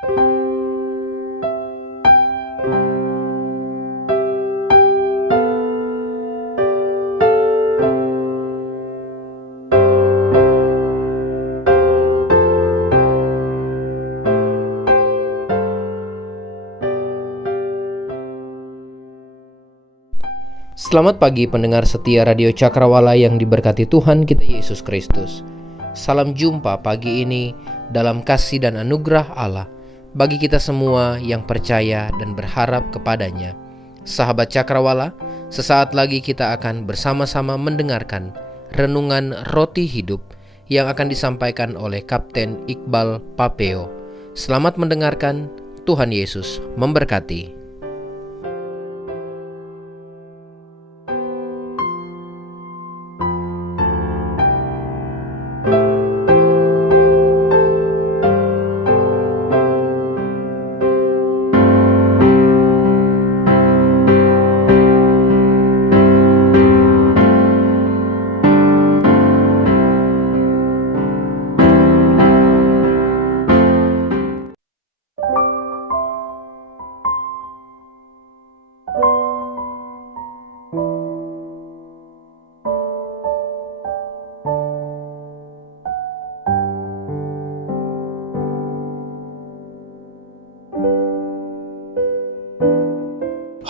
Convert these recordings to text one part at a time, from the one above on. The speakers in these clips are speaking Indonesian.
Selamat pagi pendengar setia Radio Cakrawala yang diberkati Tuhan kita Yesus Kristus. Salam jumpa pagi ini dalam kasih dan anugerah Allah bagi kita semua yang percaya dan berharap kepadanya. Sahabat Cakrawala, sesaat lagi kita akan bersama-sama mendengarkan renungan roti hidup yang akan disampaikan oleh Kapten Iqbal Papeo. Selamat mendengarkan, Tuhan Yesus memberkati.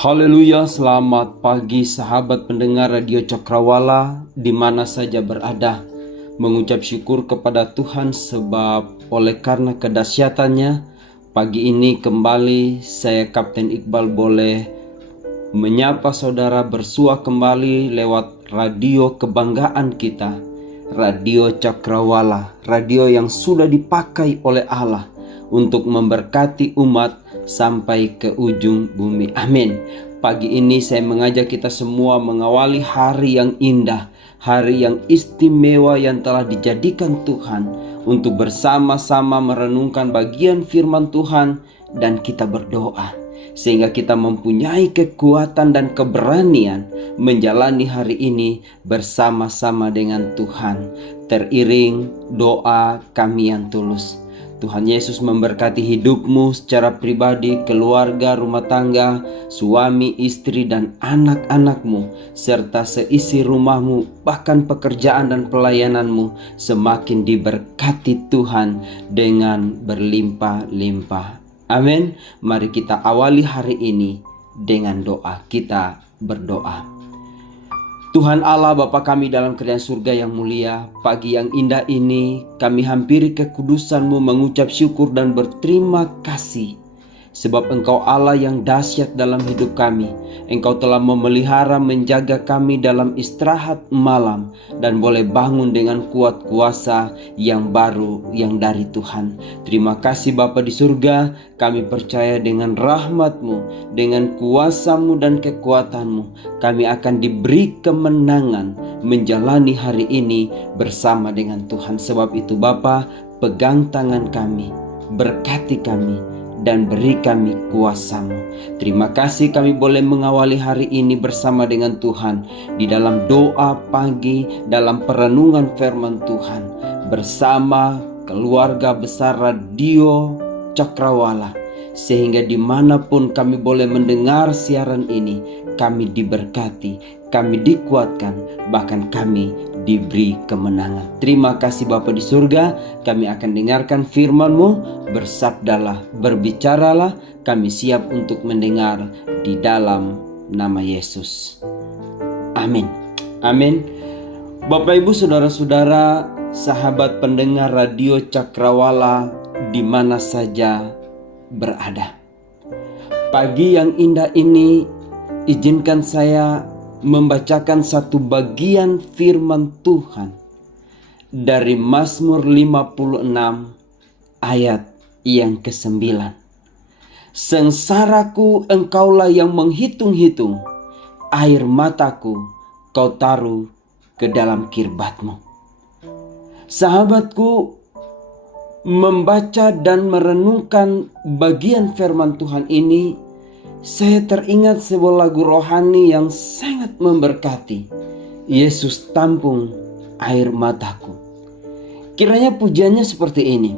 Haleluya, selamat pagi sahabat pendengar Radio Cakrawala di mana saja berada. Mengucap syukur kepada Tuhan sebab oleh karena kedahsyatannya pagi ini kembali saya Kapten Iqbal boleh menyapa saudara bersua kembali lewat radio kebanggaan kita, Radio Cakrawala, radio yang sudah dipakai oleh Allah untuk memberkati umat sampai ke ujung bumi. Amin. Pagi ini saya mengajak kita semua mengawali hari yang indah, hari yang istimewa yang telah dijadikan Tuhan untuk bersama-sama merenungkan bagian firman Tuhan dan kita berdoa sehingga kita mempunyai kekuatan dan keberanian menjalani hari ini bersama-sama dengan Tuhan. Teriring doa kami yang tulus. Tuhan Yesus memberkati hidupmu secara pribadi, keluarga, rumah tangga, suami, istri, dan anak-anakmu, serta seisi rumahmu, bahkan pekerjaan dan pelayananmu semakin diberkati Tuhan dengan berlimpah-limpah. Amin. Mari kita awali hari ini dengan doa. Kita berdoa. Tuhan Allah Bapa kami dalam kerajaan surga yang mulia, pagi yang indah ini kami hampiri kekudusan-Mu mengucap syukur dan berterima kasih. Sebab Engkau Allah yang dahsyat dalam hidup kami. Engkau telah memelihara menjaga kami dalam istirahat malam dan boleh bangun dengan kuat kuasa yang baru yang dari Tuhan. Terima kasih Bapa di surga, kami percaya dengan rahmat-Mu, dengan kuasa-Mu dan kekuatan-Mu, kami akan diberi kemenangan menjalani hari ini bersama dengan Tuhan. Sebab itu Bapa, pegang tangan kami, berkati kami, dan beri kami kuasa-Mu. Terima kasih kami boleh mengawali hari ini bersama dengan Tuhan di dalam doa pagi, dalam perenungan firman Tuhan bersama keluarga besar Radio Cakrawala, sehingga dimanapun kami boleh mendengar siaran ini, kami diberkati, kami dikuatkan, bahkan kami diberi kemenangan. Terima kasih Bapa di surga, kami akan dengarkan firman-Mu. Bersabdalah, berbicaralah, kami siap untuk mendengar di dalam nama Yesus. Amin. Amin. Bapak Ibu saudara-saudara, sahabat pendengar Radio Cakrawala di mana saja berada. Pagi yang indah ini izinkan saya membacakan satu bagian firman Tuhan dari Mazmur 56 ayat yang ke-9. Sengsaraku Engkaulah yang menghitung-hitung, air mataku Kau taruh ke dalam kirbat-Mu. Sahabatku, membaca dan merenungkan bagian firman Tuhan ini, saya teringat sebuah lagu rohani yang sangat memberkati. Yesus tampung air mataku. Kiranya pujiannya seperti ini.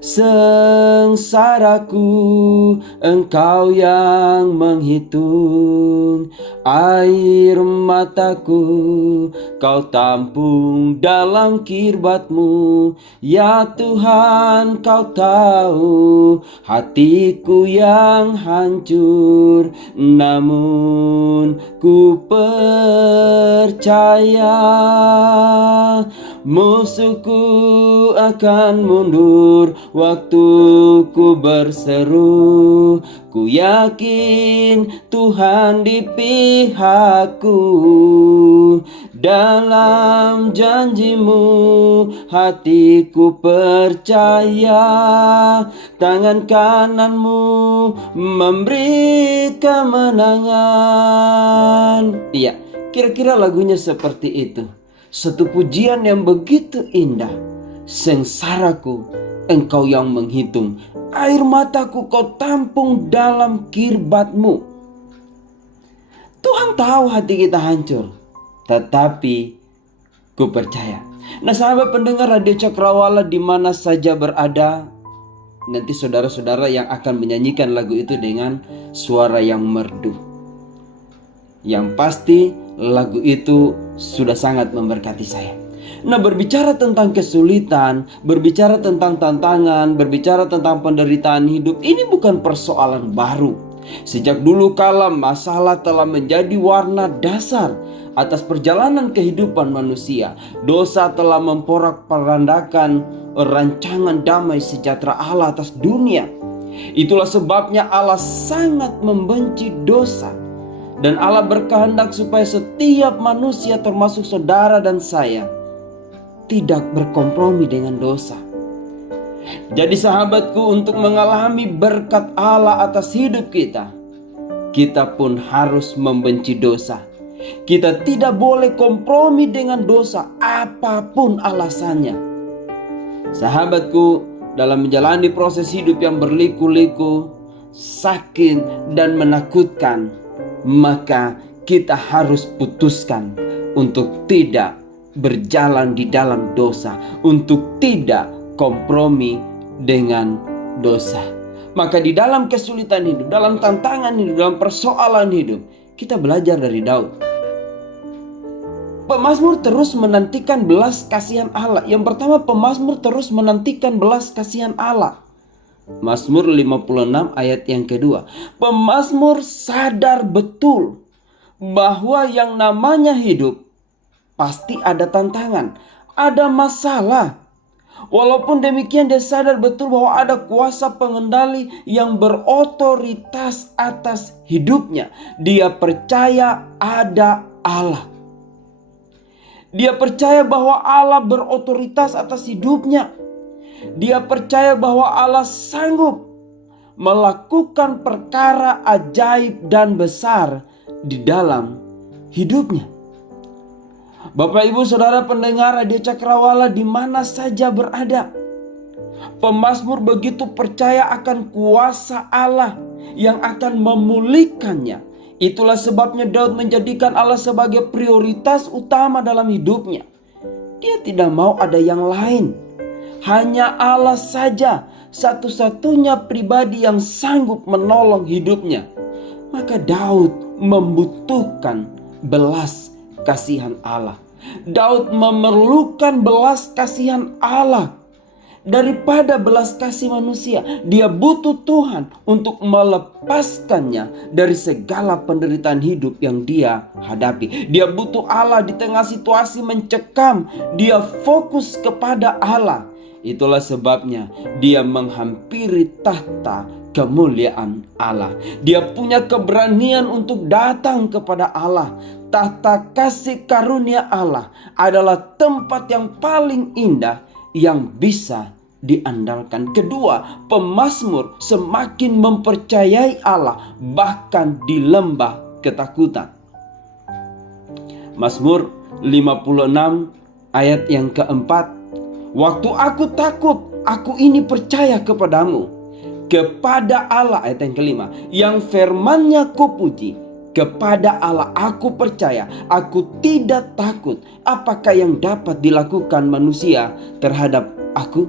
sengsaraku Engkau yang menghitung, air mataku Kau tampung dalam kirbat-Mu. Ya Tuhan, Kau tahu hatiku yang hancur, namun ku percaya musuhku akan mundur waktu ku berseru. Ku yakin Tuhan di pihakku, dalam janji-Mu hatiku percaya. Tangan kanan-Mu memberi kemenangan. Iya, kira-kira lagunya seperti itu. Satu pujian yang begitu indah. Sengsaraku Engkau yang menghitung, air mataku Kau tampung dalam kirbat-Mu. Tuhan tahu hati kita hancur, tetapi ku percaya. Nah, sahabat pendengar Radio Cakrawala di mana saja berada, nanti saudara-saudara yang akan menyanyikan lagu itu dengan suara yang merdu. Yang pasti lagu itu sudah sangat memberkati saya. Nah, berbicara tentang kesulitan, berbicara tentang tantangan, berbicara tentang penderitaan hidup, ini bukan persoalan baru. Sejak dulu kala masalah telah menjadi warna dasar atas perjalanan kehidupan manusia. Dosa telah memporak-porandakan rancangan damai sejahtera Allah atas dunia. Itulah sebabnya Allah sangat membenci dosa. Dan Allah berkehendak supaya setiap manusia termasuk saudara dan saya tidak berkompromi dengan dosa. Jadi sahabatku, untuk mengalami berkat Allah atas hidup kita, kita pun harus membenci dosa. Kita tidak boleh kompromi dengan dosa apapun alasannya. Sahabatku, dalam menjalani proses hidup yang berliku-liku, sakit dan menakutkan, maka kita harus putuskan untuk tidak berjalan di dalam dosa, untuk tidak kompromi dengan dosa. Maka di dalam kesulitan hidup, dalam tantangan hidup, dalam persoalan hidup, kita belajar dari Daud. Pemazmur terus menantikan belas kasihan Allah. Yang pertama, pemazmur terus menantikan belas kasihan Allah. Mazmur 56 ayat yang kedua. Pemazmur sadar betul bahwa yang namanya hidup pasti ada tantangan, ada masalah. Walaupun demikian dia sadar betul bahwa ada kuasa pengendali yang berotoritas atas hidupnya. Dia percaya ada Allah. Dia percaya bahwa Allah berotoritas atas hidupnya. Dia percaya bahwa Allah sanggup melakukan perkara ajaib dan besar di dalam hidupnya. Bapak, Ibu, Saudara pendengar Radio Cakrawala di mana saja berada, pemazmur begitu percaya akan kuasa Allah yang akan memulihkannya. Itulah sebabnya Daud menjadikan Allah sebagai prioritas utama dalam hidupnya. Dia tidak mau ada yang lain. Hanya Allah saja satu-satunya pribadi yang sanggup menolong hidupnya. Maka Daud membutuhkan belas kasihan Allah. Daud memerlukan belas kasihan Allah daripada belas kasih manusia. Dia butuh Tuhan untuk melepaskannya dari segala penderitaan hidup yang dia hadapi. Dia butuh Allah di tengah situasi mencekam. Dia fokus kepada Allah. Itulah sebabnya dia menghampiri tahta kemuliaan Allah. Dia punya keberanian untuk datang kepada Allah. Tahta kasih karunia Allah adalah tempat yang paling indah yang bisa diandalkan. Kedua, pemazmur semakin mempercayai Allah bahkan di lembah ketakutan. Mazmur 56 ayat yang keempat. Waktu aku takut, aku ini percaya kepadamu. Kepada Allah, ayat yang kelima, yang firman-Nya kupuji. Kepada Allah aku percaya, aku tidak takut. Apakah yang dapat dilakukan manusia terhadap aku?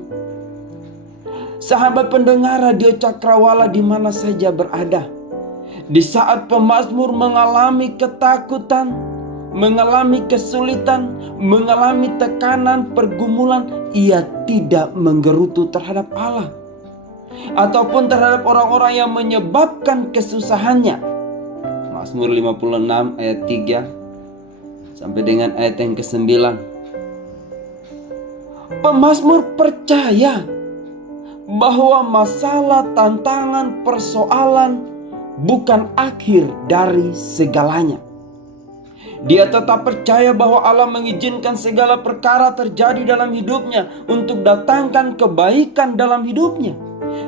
Sahabat pendengar Radio Cakrawala di mana saja berada, di saat pemazmur mengalami ketakutan, mengalami kesulitan, mengalami tekanan, pergumulan, ia tidak menggerutu terhadap Allah ataupun terhadap orang-orang yang menyebabkan kesusahannya. Mazmur 56 ayat 3 sampai dengan ayat yang ke-9. Pemazmur percaya bahwa masalah, tantangan, persoalan bukan akhir dari segalanya. Dia tetap percaya bahwa Allah mengizinkan segala perkara terjadi dalam hidupnya untuk datangkan kebaikan dalam hidupnya.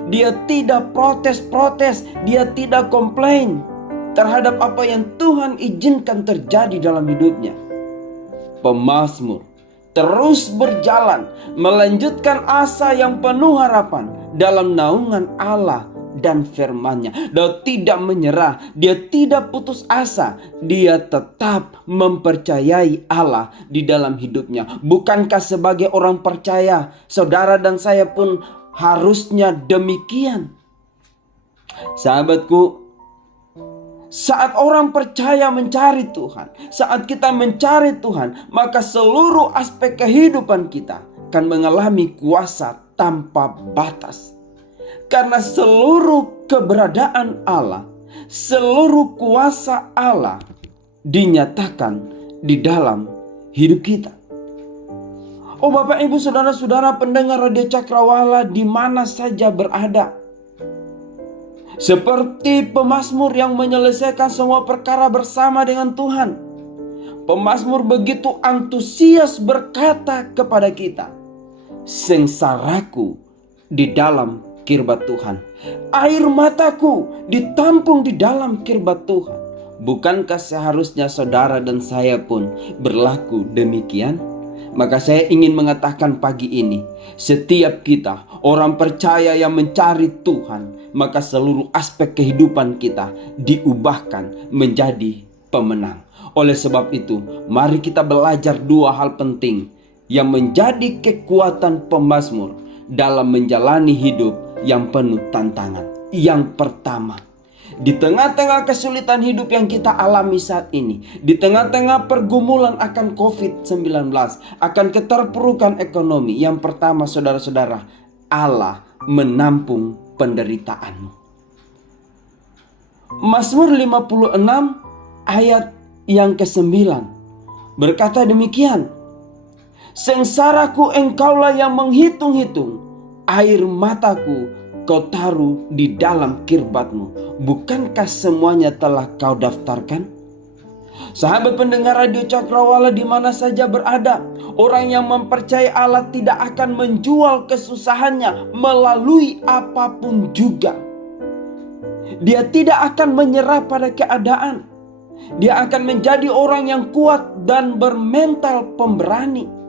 Dia tidak protes-protes, dia tidak komplain terhadap apa yang Tuhan izinkan terjadi dalam hidupnya. Pemazmur terus berjalan, melanjutkan asa yang penuh harapan dalam naungan Allah dan firman-Nya. Dia tidak menyerah, dia tidak putus asa, dia tetap mempercayai Allah di dalam hidupnya. Bukankah sebagai orang percaya, saudara dan saya pun harusnya demikian? Sahabatku, saat orang percaya mencari Tuhan, saat kita mencari Tuhan, maka seluruh aspek kehidupan kita akan mengalami kuasa tanpa batas. Karena seluruh keberadaan Allah, seluruh kuasa Allah dinyatakan di dalam hidup kita. Oh Bapak Ibu Saudara-saudara pendengar Radio Cakrawala di mana saja berada, seperti pemazmur yang menyelesaikan semua perkara bersama dengan Tuhan, pemazmur begitu antusias berkata kepada kita, sengsaraku di dalam kirbat Tuhan, air mataku ditampung di dalam kirbat Tuhan. Bukankah seharusnya saudara dan saya pun berlaku demikian? Maka saya ingin mengatakan pagi ini, setiap kita orang percaya yang mencari Tuhan, maka seluruh aspek kehidupan kita diubahkan menjadi pemenang. Oleh sebab itu, mari kita belajar dua hal penting yang menjadi kekuatan pemazmur dalam menjalani hidup yang penuh tantangan. Yang pertama, di tengah-tengah kesulitan hidup yang kita alami saat ini, di tengah-tengah pergumulan akan COVID-19, akan keterpurukan ekonomi, yang pertama saudara-saudara, Allah menampung penderitaanmu. Mazmur 56 ayat yang ke-9 berkata demikian, sengsaraku engkaulah yang menghitung-hitung, air mataku kau taruh di dalam kirbatmu. Bukankah semuanya telah kau daftarkan? Sahabat pendengar Radio Cakrawala di mana saja berada, orang yang mempercayai Allah tidak akan menjual kesusahannya melalui apapun juga. Dia tidak akan menyerah pada keadaan. Dia akan menjadi orang yang kuat dan bermental pemberani.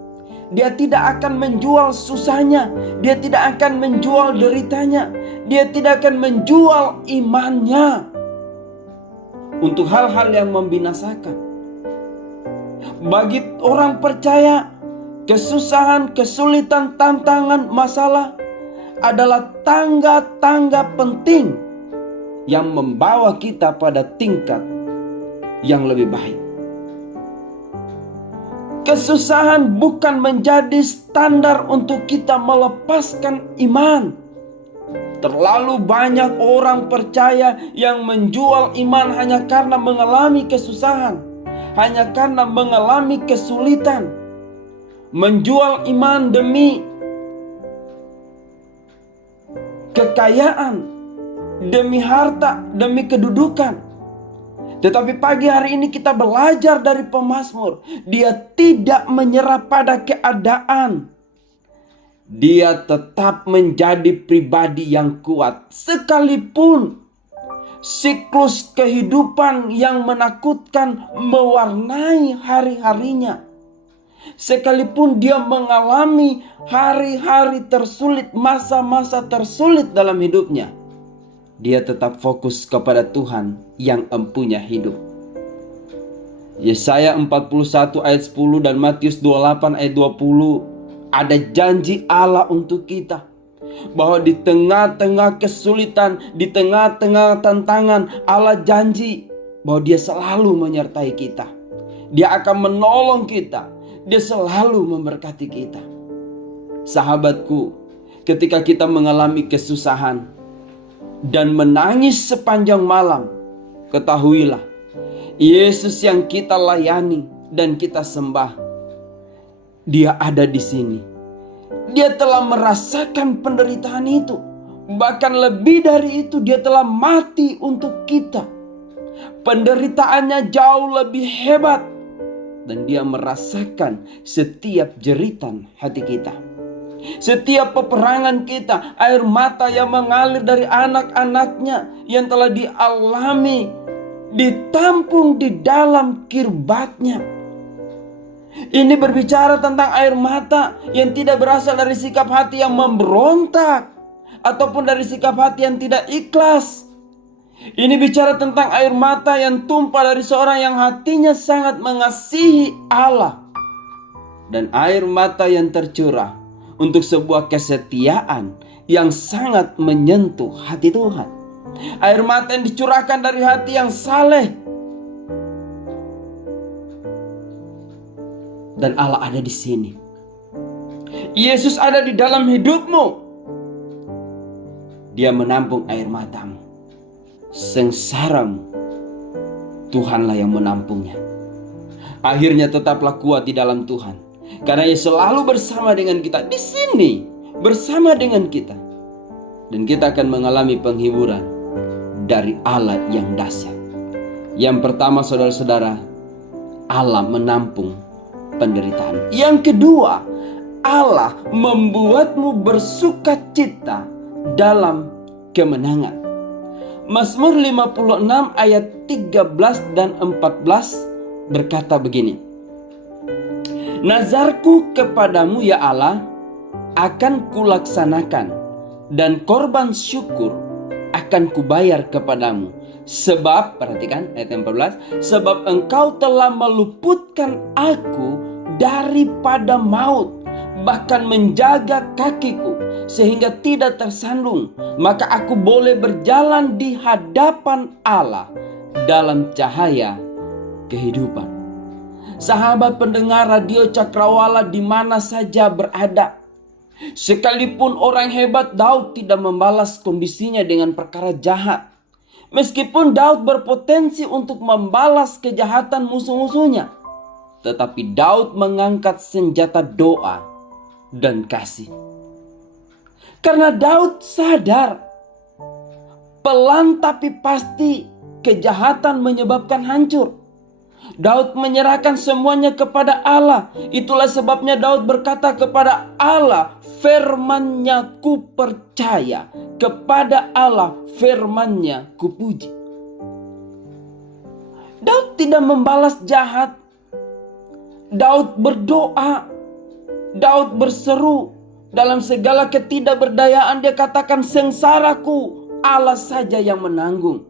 Dia tidak akan menjual susahnya, dia tidak akan menjual deritanya, dia tidak akan menjual imannya untuk hal-hal yang membinasakan. Bagi orang percaya, kesusahan, kesulitan, tantangan, masalah adalah tangga-tangga penting yang membawa kita pada tingkat yang lebih baik. Kesusahan bukan menjadi standar untuk kita melepaskan iman. Terlalu banyak orang percaya yang menjual iman hanya karena mengalami kesusahan, hanya karena mengalami kesulitan. Menjual iman demi kekayaan, demi harta, demi kedudukan. Tetapi pagi hari ini kita belajar dari pemazmur, dia tidak menyerah pada keadaan. Dia tetap menjadi pribadi yang kuat sekalipun siklus kehidupan yang menakutkan mewarnai hari-harinya. Sekalipun dia mengalami hari-hari tersulit, masa-masa tersulit dalam hidupnya, dia tetap fokus kepada Tuhan yang empunya hidup. Yesaya 41 ayat 10 dan Matius 28 ayat 20 ada janji Allah untuk kita. bahwa di tengah-tengah kesulitan, di tengah-tengah tantangan, Allah janji bahwa Dia selalu menyertai kita. Dia akan menolong kita. Dia selalu memberkati kita. Sahabatku, ketika kita mengalami kesusahan dan menangis sepanjang malam, ketahuilah, Yesus yang kita layani dan kita sembah, Dia ada di sini. Dia telah merasakan penderitaan itu. Bahkan lebih dari itu, Dia telah mati untuk kita. Penderitaannya jauh lebih hebat, dan Dia merasakan setiap jeritan hati kita, setiap peperangan kita, air mata yang mengalir dari anak-anaknya yang telah dialami, ditampung di dalam kirbatnya. Ini berbicara tentang air mata yang tidak berasal dari sikap hati yang memberontak ataupun dari sikap hati yang tidak ikhlas. Ini bicara tentang air mata yang tumpah dari seorang yang hatinya sangat mengasihi Allah, dan air mata yang tercurah untuk sebuah kesetiaan yang sangat menyentuh hati Tuhan. Air mata yang dicurahkan dari hati yang saleh. Dan Allah ada di sini. Yesus ada di dalam hidupmu. Dia menampung air matamu, sengsaramu. Tuhanlah yang menampungnya. Akhirnya tetaplah kuat di dalam Tuhan, karena Ia selalu bersama dengan kita di sini, bersama dengan kita. Dan kita akan mengalami penghiburan dari Allah yang dahsyat. Yang pertama, saudara-saudara, Allah menampung penderitaan. Yang kedua, Allah membuatmu bersukacita dalam kemenangan. Mazmur 56 ayat 13 dan 14 berkata begini. Nazarku kepadamu ya Allah akan kulaksanakan, dan korban syukur akan kubayar kepadamu. Sebab, perhatikan ayat 14, sebab engkau telah meluputkan aku daripada maut, bahkan menjaga kakiku sehingga tidak tersandung. Maka aku boleh berjalan di hadapan Allah dalam cahaya kehidupan. Sahabat pendengar radio Cakrawala di mana saja berada, sekalipun orang hebat Daud tidak membalas kondisinya dengan perkara jahat. Meskipun Daud berpotensi untuk membalas kejahatan musuh-musuhnya, tetapi Daud mengangkat senjata doa dan kasih. Karena Daud sadar, pelan tapi pasti kejahatan menyebabkan hancur. Daud menyerahkan semuanya kepada Allah. Itulah sebabnya Daud berkata kepada Allah, firman-Nya ku percaya, kepada Allah firman-Nya ku puji. Daud tidak membalas jahat. Daud berdoa. Daud berseru. Dalam segala ketidakberdayaan dia katakan, sengsaraku Allah saja yang menanggung.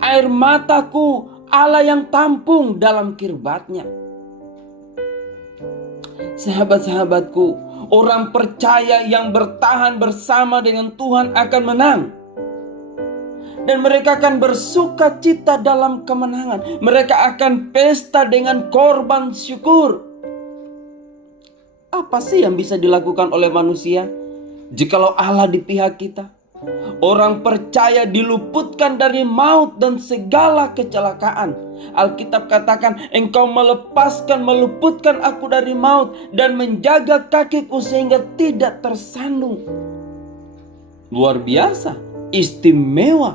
Air mataku Allah yang tampung dalam kirbatnya. Sahabat-sahabatku, orang percaya yang bertahan bersama dengan Tuhan akan menang. Dan mereka akan bersuka cita dalam kemenangan. Mereka akan pesta dengan korban syukur. Apa sih yang bisa dilakukan oleh manusia jikalau Allah di pihak kita? Orang percaya diluputkan dari maut dan segala kecelakaan. Alkitab katakan, engkau meluputkan aku dari maut dan menjaga kakiku sehingga tidak tersandung. Luar biasa, istimewa.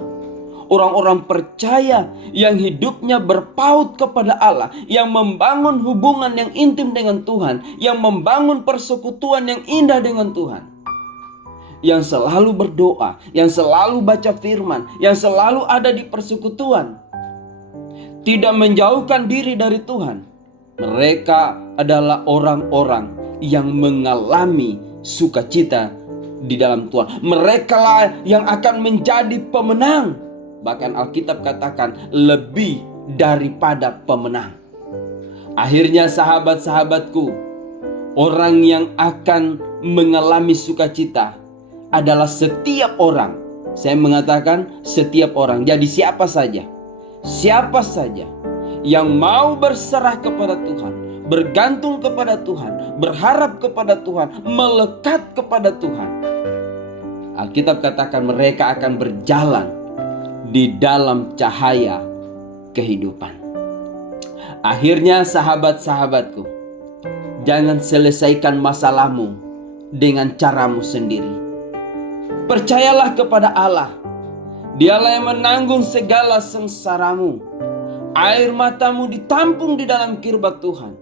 Orang-orang percaya yang hidupnya berpaut kepada Allah, yang membangun hubungan yang intim dengan Tuhan, yang membangun persekutuan yang indah dengan Tuhan, yang selalu berdoa, yang selalu baca firman, yang selalu ada di persekutuan, tidak menjauhkan diri dari Tuhan. Mereka adalah orang-orang yang mengalami sukacita di dalam Tuhan. Mereka lah yang akan menjadi pemenang. Bahkan Alkitab katakan lebih daripada pemenang. Akhirnya sahabat-sahabatku, orang yang akan mengalami sukacita adalah setiap orang. Saya mengatakan setiap orang. Jadi siapa saja yang mau berserah kepada Tuhan, bergantung kepada Tuhan, berharap kepada Tuhan, melekat kepada Tuhan, Alkitab katakan mereka akan berjalan di dalam cahaya kehidupan. Akhirnya sahabat-sahabatku, jangan selesaikan masalahmu dengan caramu sendiri. Percayalah kepada Allah. Dialah yang menanggung segala sengsaramu. Air matamu ditampung di dalam kirbat Tuhan,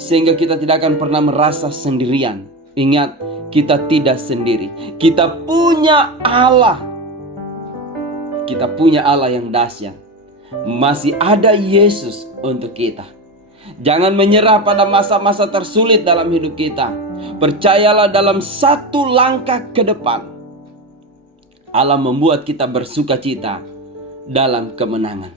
sehingga kita tidak akan pernah merasa sendirian. Ingat, kita tidak sendiri. Kita punya Allah. Kita punya Allah yang dahsyat. Masih ada Yesus untuk kita. Jangan menyerah pada masa-masa tersulit dalam hidup kita. Percayalah dalam satu langkah ke depan, Allah membuat kita bersuka cita dalam kemenangan.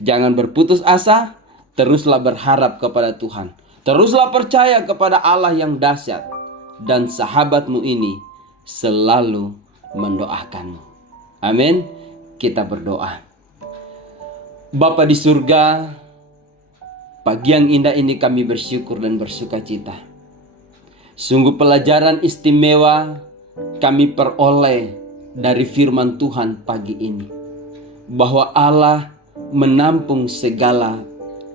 Jangan berputus asa, teruslah berharap kepada Tuhan. Teruslah percaya kepada Allah yang dahsyat. Dan sahabatmu ini selalu mendoakanmu. Amin. Kita berdoa. Bapa di surga, pagi yang indah ini kami bersyukur dan bersuka cita. Sungguh pelajaran istimewa kami peroleh dari firman Tuhan pagi ini, bahwa Allah menampung segala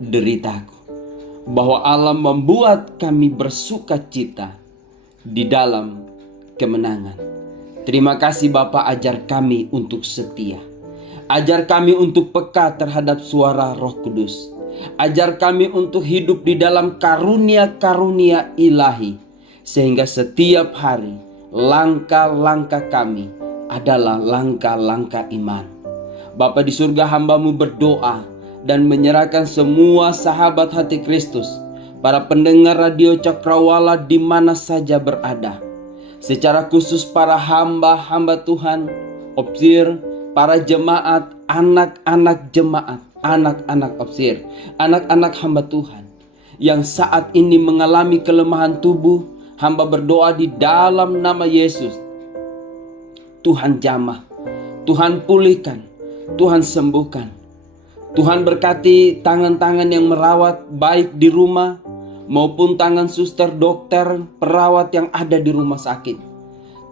deritaku, bahwa Allah membuat kami bersuka cita di dalam kemenangan. Terima kasih Bapa, ajar kami untuk setia. Ajar kami untuk peka terhadap suara Roh Kudus. Ajar kami untuk hidup di dalam karunia-karunia ilahi, sehingga setiap hari langkah-langkah kami adalah langkah-langkah iman. Bapa di surga, hamba-Mu berdoa dan menyerahkan semua sahabat hati Kristus, para pendengar radio Cakrawala di mana saja berada. Secara khusus para hamba-hamba Tuhan, opsir, para jemaat, anak-anak jemaat, anak-anak opsir, anak-anak hamba Tuhan yang saat ini mengalami kelemahan tubuh. Hamba berdoa di dalam nama Yesus, Tuhan jamah, Tuhan pulihkan, Tuhan sembuhkan. Tuhan berkati tangan-tangan yang merawat baik di rumah maupun tangan suster, dokter, perawat yang ada di rumah sakit.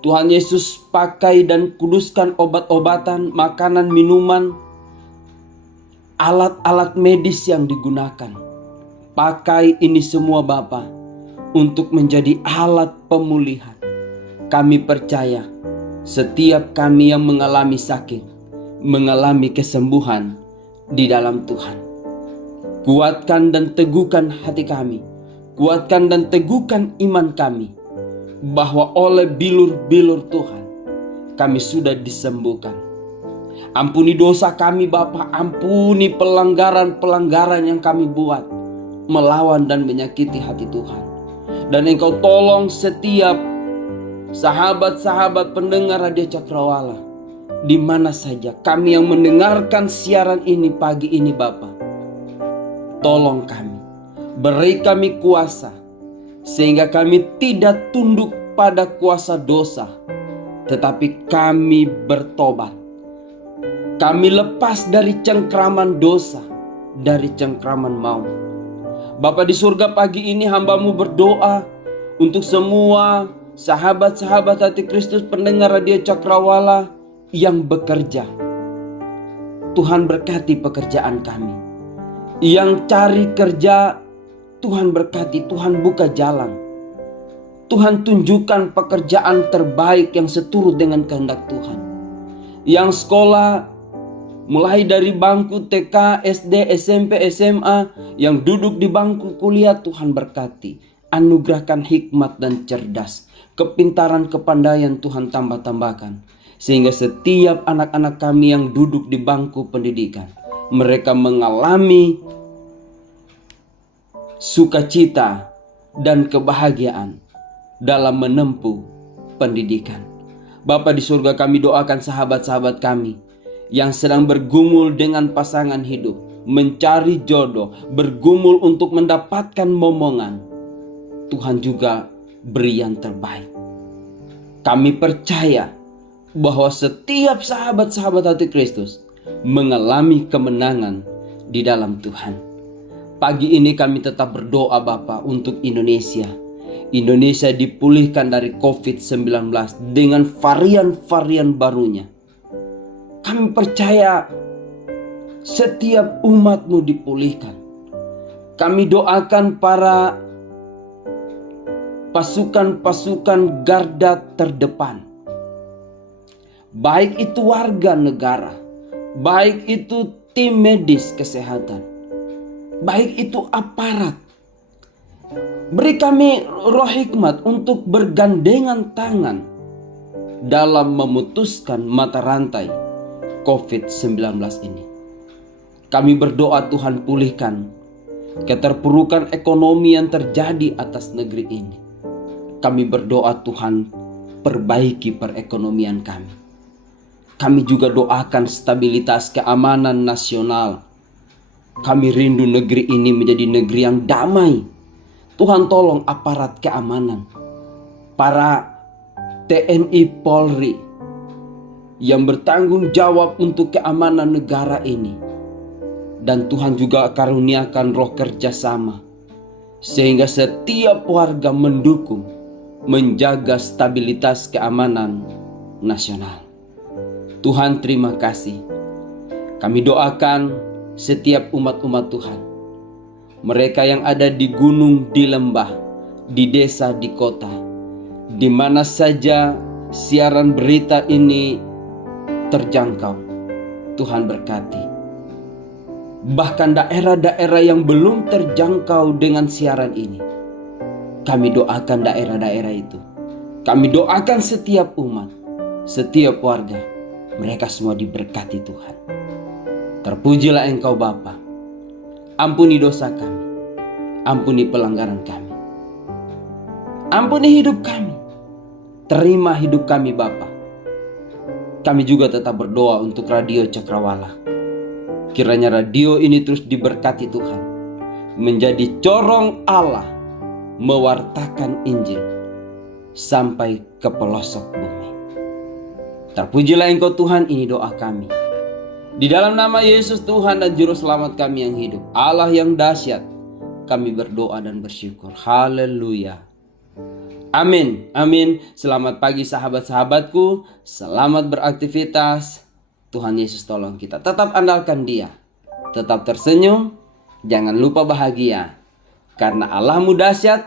Tuhan Yesus pakai dan kuduskan obat-obatan, makanan, minuman, alat-alat medis yang digunakan. Pakai ini semua Bapa untuk menjadi alat pemulihan. Kami percaya setiap kami yang mengalami sakit, mengalami kesembuhan di dalam Tuhan. Kuatkan dan teguhkan hati kami. Kuatkan dan teguhkan iman kami, bahwa oleh bilur-bilur Tuhan kami sudah disembuhkan. Ampuni dosa kami Bapa, ampuni pelanggaran-pelanggaran yang kami buat melawan dan menyakiti hati Tuhan. Dan Engkau tolong setiap sahabat-sahabat pendengar radio Cakrawala di mana saja kami yang mendengarkan siaran ini pagi ini Bapa. Tolong kami, beri kami kuasa sehingga kami tidak tunduk pada kuasa dosa, tetapi kami bertobat. Kami lepas dari cengkraman dosa, dari cengkraman maut. Bapa di surga, pagi ini hamba-Mu berdoa untuk semua sahabat-sahabat hati Kristus pendengar radio Cakrawala yang bekerja. Tuhan berkati pekerjaan kami. Yang cari kerja, Tuhan berkati, Tuhan buka jalan. Tuhan tunjukkan pekerjaan terbaik yang seturut dengan kehendak Tuhan. Yang sekolah, mulai dari bangku TK, SD, SMP, SMA, yang duduk di bangku kuliah, Tuhan berkati. Anugerahkan hikmat dan cerdas, kepintaran, kepandaian Tuhan tambah-tambahkan. Sehingga setiap anak-anak kami yang duduk di bangku pendidikan, mereka mengalami sukacita dan kebahagiaan dalam menempuh pendidikan. Bapa di surga, kami doakan sahabat-sahabat kami yang sedang bergumul dengan pasangan hidup, mencari jodoh, bergumul untuk mendapatkan momongan. Tuhan juga beri yang terbaik. Kami percaya bahwa setiap sahabat-sahabat hati Kristus mengalami kemenangan di dalam Tuhan. Pagi ini kami tetap berdoa Bapa untuk Indonesia. Indonesia dipulihkan dari COVID-19 dengan varian-varian barunya. Kami percaya setiap umat-Mu dipulihkan. Kami doakan para pasukan-pasukan garda terdepan, baik itu warga negara, baik itu tim medis kesehatan, baik itu aparat. Beri kami roh hikmat untuk bergandengan tangan dalam memutuskan mata rantai COVID-19 ini. Kami berdoa Tuhan pulihkan keterpurukan ekonomi yang terjadi atas negeri ini. Kami berdoa Tuhan perbaiki perekonomian kami. Kami juga doakan stabilitas keamanan nasional. Kami rindu negeri ini menjadi negeri yang damai. Tuhan tolong aparat keamanan, para TNI Polri yang bertanggung jawab untuk keamanan negara ini. Dan Tuhan juga karuniakan roh kerjasama, sehingga setiap warga mendukung, menjaga stabilitas keamanan nasional. Tuhan terima kasih. Kami doakan setiap umat-umat Tuhan, mereka yang ada di gunung, di lembah, di desa, di kota, di mana saja siaran berita ini terjangkau. Tuhan berkati. Bahkan daerah-daerah yang belum terjangkau dengan siaran ini, kami doakan daerah-daerah itu. Kami doakan setiap umat, setiap warga, mereka semua diberkati Tuhan. Terpujilah Engkau Bapa. Ampuni dosa kami, ampuni pelanggaran kami, ampuni hidup kami, terima hidup kami Bapa. Kami juga tetap berdoa untuk Radio Cakrawala. Kiranya radio ini terus diberkati Tuhan, menjadi corong Allah mewartakan Injil sampai ke pelosok bumi. Terpujilah Engkau Tuhan, ini doa kami. Di dalam nama Yesus Tuhan dan Juru Selamat kami yang hidup, Allah yang dahsyat, kami berdoa dan bersyukur. Haleluya. Amin. Amin. Selamat pagi sahabat-sahabatku. Selamat beraktivitas. Tuhan Yesus tolong kita. Tetap andalkan Dia. Tetap tersenyum. Jangan lupa bahagia. Karena Allahmu dahsyat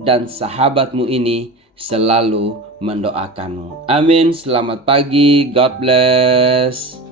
dan sahabatmu ini selalu mendoakanmu. Amin. Selamat pagi. God bless.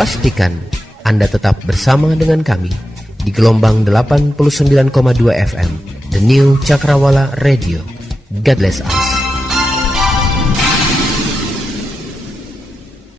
Pastikan Anda tetap bersama dengan kami di gelombang 89,2 FM, The New Cakrawala Radio. God bless us.